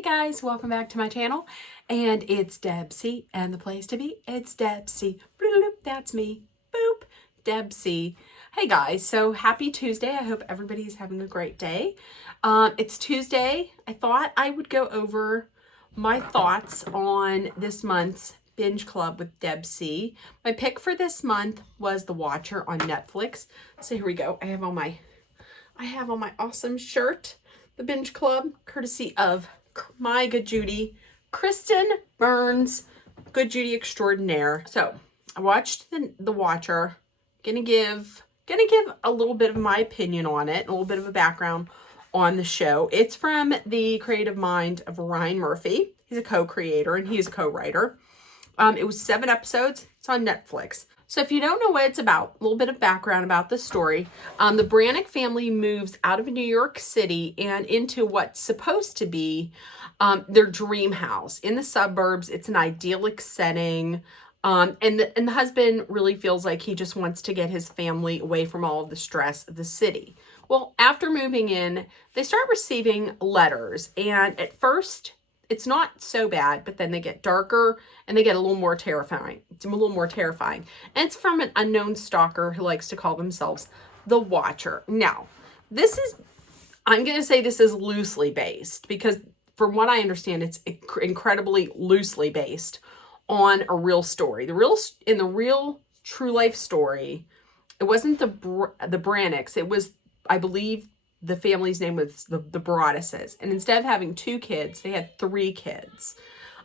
Hey guys, welcome back to my channel, and it's Debsy, and the place to be, it's Debsy. Bloop, that's me. Boop, Debsy. Hey guys, so happy Tuesday. I hope everybody's having a great day. It's Tuesday. I thought I would go over my thoughts on this month's Binge Club with Debsy. My pick for this month was The Watcher on Netflix. So here we go. I have on my awesome shirt, the Binge Club, courtesy of my good Judy, Kristen Burns, good Judy extraordinaire. So I watched the Watcher. Gonna give a little bit of my opinion on it, a little bit of a background on the show. It's from the creative mind of Ryan Murphy. He's a co-creator and he's a co-writer. It was 7 episodes. It's on Netflix. So if you don't know what it's about, a little bit of background about the story. The Brannick family moves out of New York City and into what's supposed to be their dream house in the suburbs. It's an idyllic setting. And the husband really feels like he just wants to get his family away from all of the stress of the city. Well, after moving in, they start receiving letters. And at first, it's not so bad, but then they get darker and they get a little more terrifying. It's a little more terrifying. And it's from an unknown stalker who likes to call themselves the Watcher. Now, I'm going to say this is loosely based because from what I understand, it's incredibly loosely based on a real story. In the real true life story, it wasn't the Brannicks. It was, I believe, the family's name was the Broadduses. And instead of having 2 kids, they had 3 kids.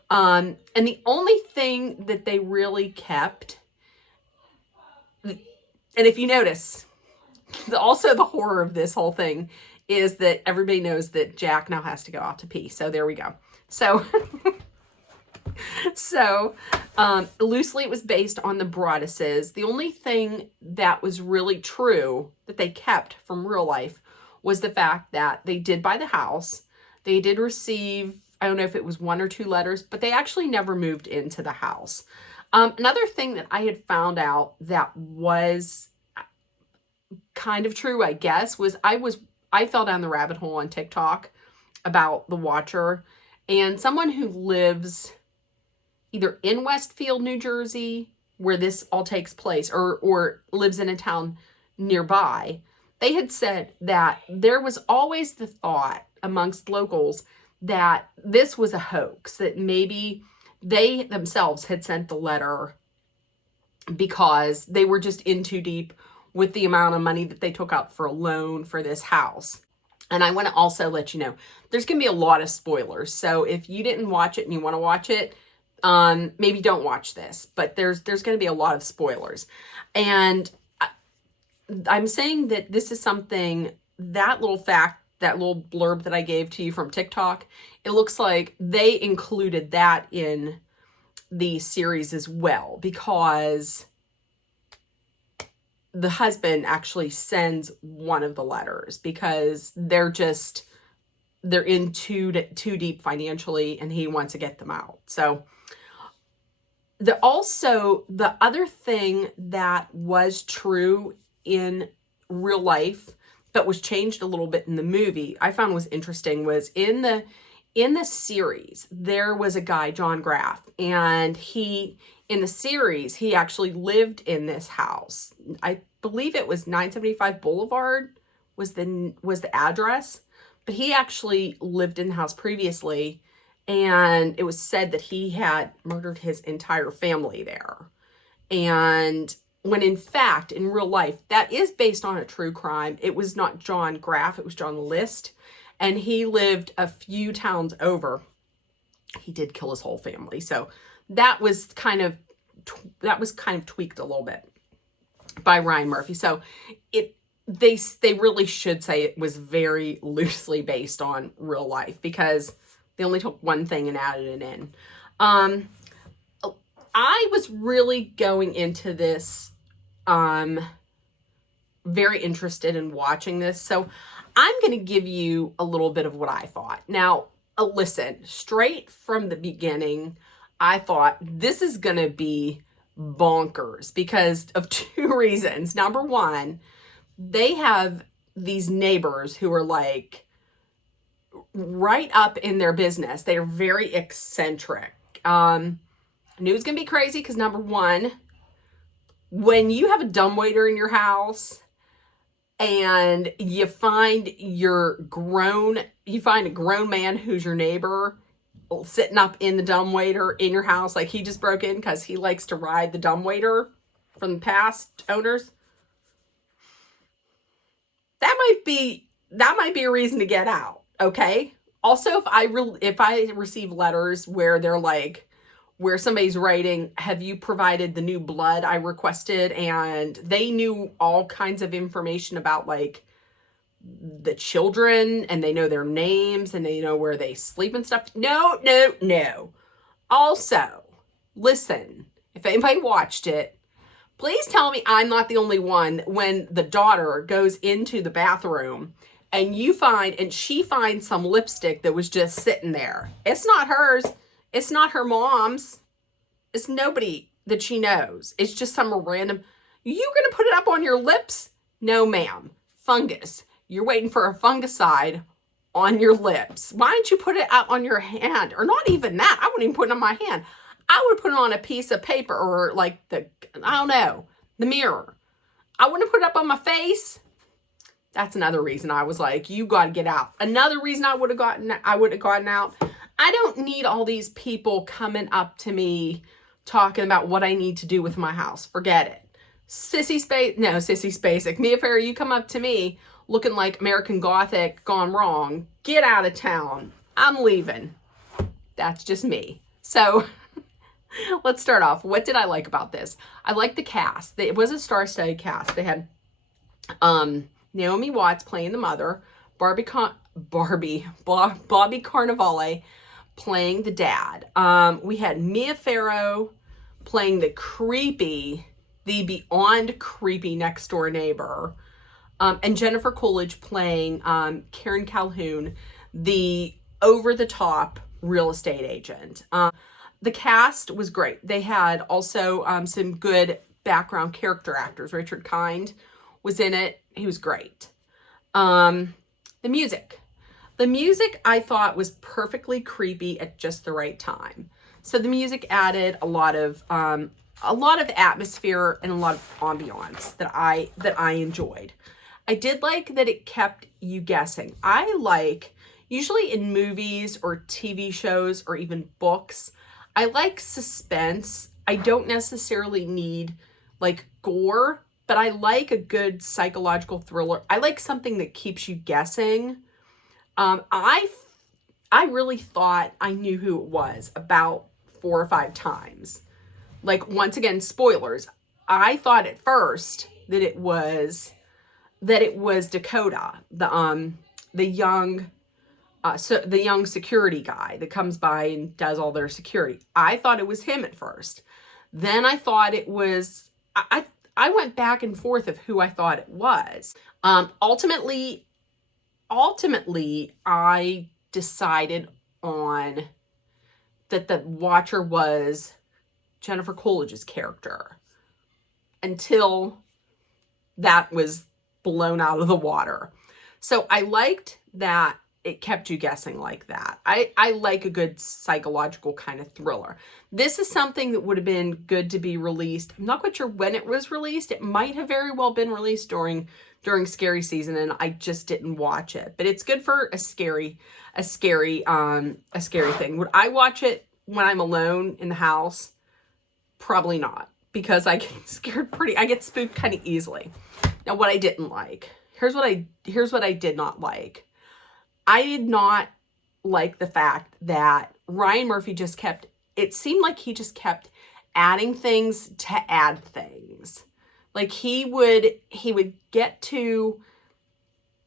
And the only thing that they really kept, and if you notice, also the horror of this whole thing is that everybody knows that Jack now has to go out to pee. So there we go. So, loosely it was based on the Broadduses. The only thing that was really true that they kept from real life was the fact that they did buy the house. They did receive, I don't know if it was 1 or 2 letters, but they actually never moved into the house. Another thing that I had found out that was kind of true, I guess, was I fell down the rabbit hole on TikTok about the Watcher, and someone who lives either in Westfield, New Jersey, where this all takes place, or lives in a town nearby, they had said that there was always the thought amongst locals that this was a hoax, that maybe they themselves had sent the letter because they were just in too deep with the amount of money that they took out for a loan for this house. And I want to also let you know, there's going to be a lot of spoilers. So if you didn't watch it and you want to watch it, maybe don't watch this, but there's going to be a lot of spoilers. And I'm saying that this is something, that little fact, that little blurb that I gave to you from TikTok, it looks like they included that in the series as well, because the husband actually sends one of the letters because they're in too deep financially and he wants to get them out. So the other thing that was true in real life but was changed a little bit in the movie, I found was interesting, was in the series there was a guy, John Graff, and in the series he actually lived in this house. I believe it was 975 Boulevard was the address, but he actually lived in the house previously, and it was said that he had murdered his entire family there. And when in fact, in real life, that is based on a true crime. It was not John Graff, it was John List. And he lived a few towns over. He did kill his whole family. So that was kind of tweaked a little bit by Ryan Murphy. So they really should say it was very loosely based on real life because they only took one thing and added it in. I was really going into this very interested in watching this. So I'm going to give you a little bit of what I thought. Now, listen, straight from the beginning, I thought this is going to be bonkers because of 2 reasons. Number one, they have these neighbors who are like right up in their business. They are very eccentric. Knew it was going to be crazy because number one, when you have a dumbwaiter in your house and you find a grown man who's your neighbor sitting up in the dumbwaiter in your house, like he just broke in because he likes to ride the dumbwaiter from the past owners, that might be a reason to get out. Okay. Also, if I receive letters where they're like, where somebody's writing, have you provided the new blood I requested? And they knew all kinds of information about like the children, and they know their names, and they know where they sleep and stuff. No, no, no. Also, listen, if anybody watched it, please tell me I'm not the only one when the daughter goes into the bathroom and she finds some lipstick that was just sitting there. It's not hers. It's not her mom's. It's nobody that she knows. It's just some random. You gonna put it up on your lips? No, ma'am. Fungus. You're waiting for a fungicide on your lips. Why don't you put it out on your hand? Or not even that. I wouldn't even put it on my hand. I would put it on a piece of paper or like the mirror. I wouldn't put it up on my face. That's another reason I was like, you got to get out. Another reason I would have gotten out. I don't need all these people coming up to me talking about what I need to do with my house. Forget it. Sissy Spacek. Mia Farrow, you come up to me looking like American Gothic gone wrong. Get out of town. I'm leaving. That's just me. So let's start off. What did I like about this? I like the cast. It was a star-studded cast. They had Naomi Watts playing the mother, Bobby Cannavale playing the dad. We had Mia Farrow playing the beyond creepy next door neighbor, and Jennifer Coolidge playing Karen Calhoun, the over-the-top real estate agent. The cast was great. They had also some good background character actors. Richard Kind was in it. He was great. The music I thought was perfectly creepy at just the right time. So the music added a lot of atmosphere and a lot of ambiance that I enjoyed. I did like that it kept you guessing. I like, usually in movies or TV shows or even books, I like suspense. I don't necessarily need like gore, but I like a good psychological thriller. I like something that keeps you guessing. I really thought I knew who it was about 4 or 5 times. Like, once again, spoilers. I thought at first that it was Dakota, the young security guy that comes by and does all their security. I thought it was him at first. Then I thought it was, I went back and forth of who I thought it was. Ultimately, I decided on that the Watcher was Jennifer Coolidge's character until that was blown out of the water. So I liked that it kept you guessing like that. I like a good psychological kind of thriller. This is something that would have been good to be released. I'm not quite sure when it was released. It might have very well been released during scary season, and I just didn't watch it. But it's good for a scary thing. Would I watch it when I'm alone in the house? Probably not, because I get spooked kind of easily. Now, what I didn't like, here's what I did not like. I did not like the fact that Ryan Murphy it seemed like he just kept adding things to add things. Like he would get to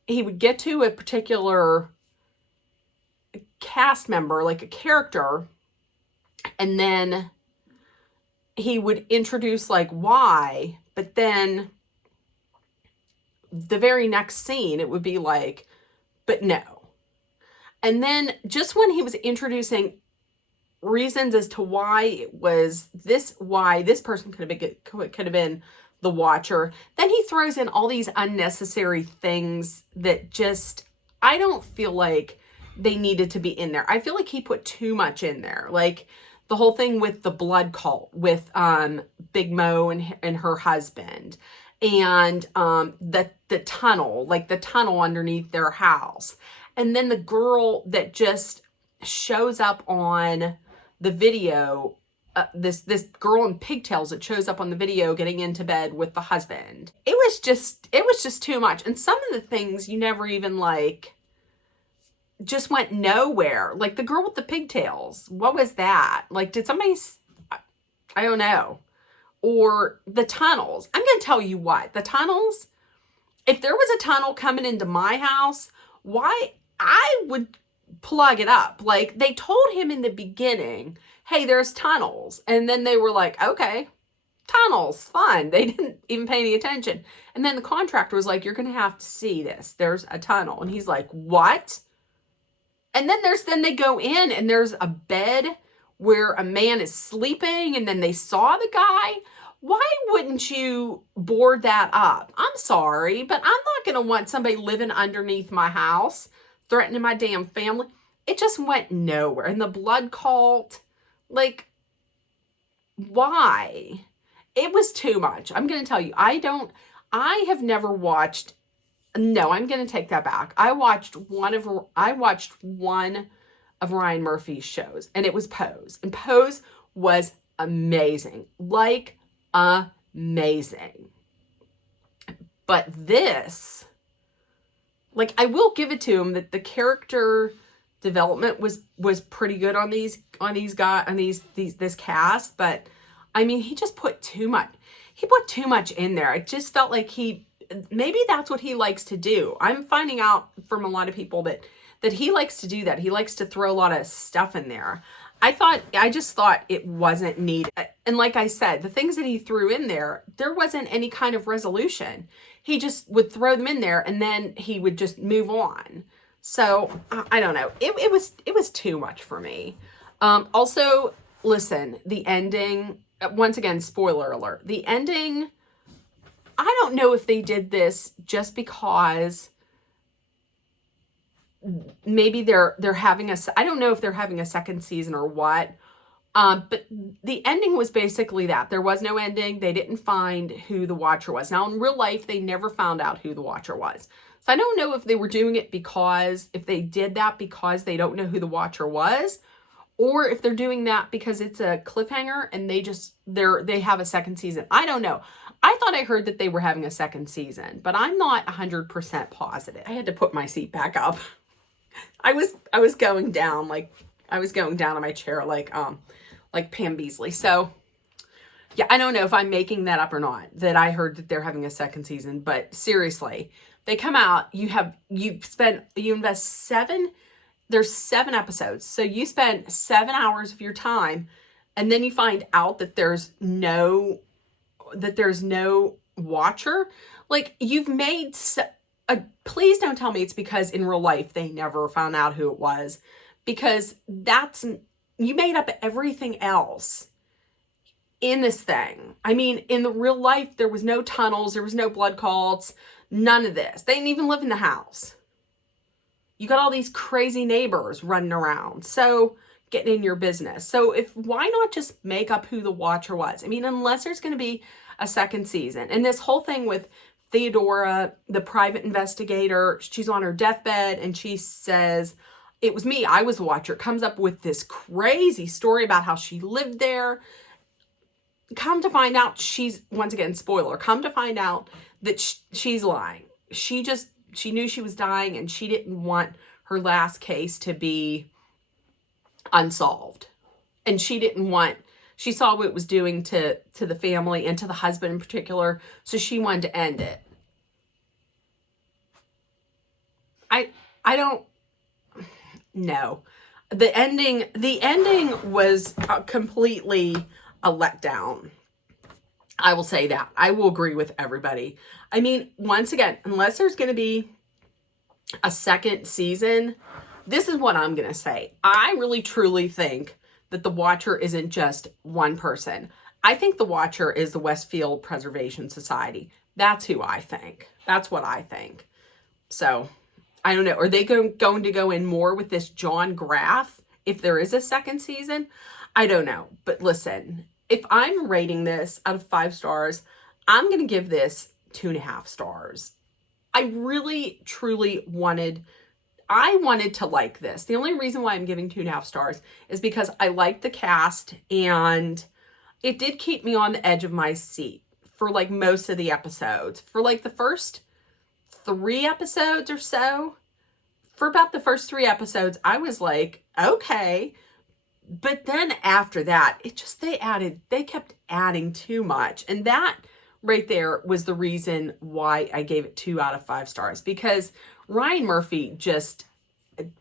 a particular cast member, like a character, and then he would introduce like why, but then the very next scene it would be like, but no. And then just when he was introducing reasons as to why this person could have been the Watcher, then he throws in all these unnecessary things that just, I don't feel like they needed to be in there. I feel like he put too much in there. Like the whole thing with the blood cult with Big Mo and her husband, and the tunnel, like the tunnel underneath their house. And then the girl that just shows up on the video, this girl in pigtails that shows up on the video getting into bed with the husband. It was just too much. And some of the things you never even like, just went nowhere. Like the girl with the pigtails, what was that? Like, did somebody, I don't know. Or the tunnels. I'm going to tell you what, the tunnels, if there was a tunnel coming into my house, why, I would plug it up. Like they told him in the beginning, hey, there's tunnels. And then they were like, okay, tunnels, fun. They didn't even pay any attention. And then the contractor was like, you're going to have to see this. There's a tunnel. And he's like, what? And then they go in and there's a bed where a man is sleeping, and then they saw the guy. Why wouldn't you board that up? I'm sorry, but I'm not going to want somebody living underneath my house, threatening my damn family. It just went nowhere. And the blood cult, like, why? It was too much. I'm going to tell you, I have never watched, no, I'm going to take that back. I watched one of Ryan Murphy's shows, and it was Pose. And Pose was amazing. Like, amazing. But this, like, I will give it to him that the character development was pretty good on this cast, but I mean, he just put too much. He put too much in there. I just felt like maybe that's what he likes to do. I'm finding out from a lot of people that he likes to do that. He likes to throw a lot of stuff in there. I just thought it wasn't needed. And like I said, the things that he threw in there wasn't any kind of resolution. He just would throw them in there and then he would just move on. So I don't know. It was too much for me. Also, listen, the ending, once again, spoiler alert, the ending, I don't know if they did this just because maybe they're having I don't know if they're having a second season or what. But the ending was basically that. There was no ending. They didn't find who the Watcher was. Now, in real life, they never found out who the Watcher was. So I don't know if they were doing it if they did that because they don't know who the Watcher was, or if they're doing that because it's a cliffhanger and they have a second season. I don't know. I thought I heard that they were having a second season, but I'm not 100% positive. I had to put my seat back up. I was going down on my chair like Pam Beasley. So yeah, I don't know if I'm making that up or not, that I heard that they're having a second season, but seriously, they come out, you invest there's 7 episodes. So you spend 7 hours of your time, and then you find out that there's no Watcher. Like, you've made, please don't tell me it's because in real life they never found out who it was, because you made up everything else in this thing. I mean, in the real life, there was no tunnels, there was no blood cults, none of this. They didn't even live in the house. You got all these crazy neighbors running around, so getting in your business. So why not just make up who the Watcher was? I mean, unless there's going to be a second season. And this whole thing with Theodora, the private investigator, she's on her deathbed and she says, it was me, I was the Watcher. Comes up with this crazy story about how she lived there. Come to find out, once again, spoiler, come to find out that she's lying. She knew she was dying and she didn't want her last case to be unsolved. And she saw what it was doing to the family and to the husband in particular. So she wanted to end it. I don't know. The ending was completely a letdown. I will say that. I will agree with everybody. I mean, once again, unless there's going to be a second season, this is what I'm going to say. I really truly think that the Watcher isn't just one person. I think the Watcher is the Westfield Preservation Society. That's who I think. That's what I think. So I don't know. Are they going to go in more with this John Graff if there is a second season? I don't know. But listen, if I'm rating this out of 5 stars, I'm going to give this 2.5 stars. I really, truly wanted to like this. The only reason why I'm giving 2.5 stars is because I liked the cast and it did keep me on the edge of my seat for like most of the episodes. For like the first 3 episodes or so, for about the first 3 episodes, I was like, okay. But then after that, they kept adding too much. And that right there was the reason why I gave it 2 out of 5 stars, because Ryan Murphy just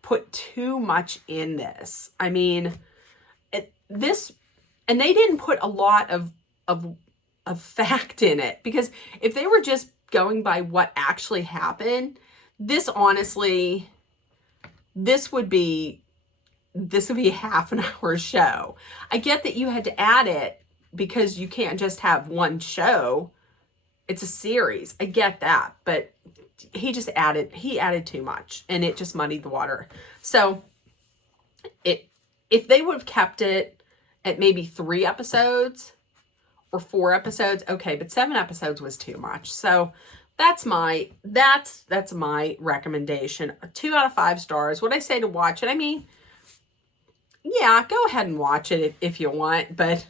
put too much in this. I mean, and they didn't put a lot of fact in it, because if they were just going by what actually happened, this would be a half an hour show. I get that you had to add it because you can't just have one show. It's a series. I get that, but he added too much and it just muddied the water. So if they would have kept it at maybe 3 episodes or 4 episodes, okay, but 7 episodes was too much. So that's my recommendation. 2 out of 5 stars. Would I say to watch it? I mean, yeah, go ahead and watch it if you want, but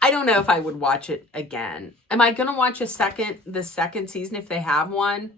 I don't know if I would watch it again. Am I going to watch the second season if they have one?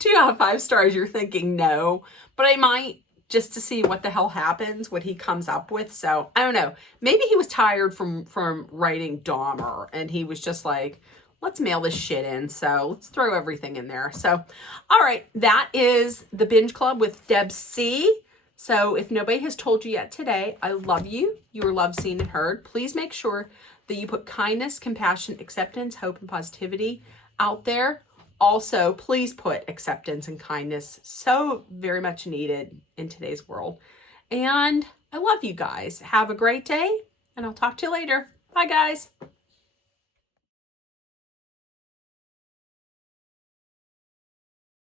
2 out of 5 stars, you're thinking no, but I might, just to see what the hell happens, what he comes up with. So I don't know. Maybe he was tired from writing Dahmer and he was just like, let's mail this shit in. So let's throw everything in there. So, all right, that is the Binge Club with Deb C. So if nobody has told you yet today, I love you. You are loved, seen, and heard. Please make sure that you put kindness, compassion, acceptance, hope, and positivity out there. Also, please put acceptance and kindness. So very much needed in today's world. And I love you guys. Have a great day, and I'll talk to you later. Bye, guys.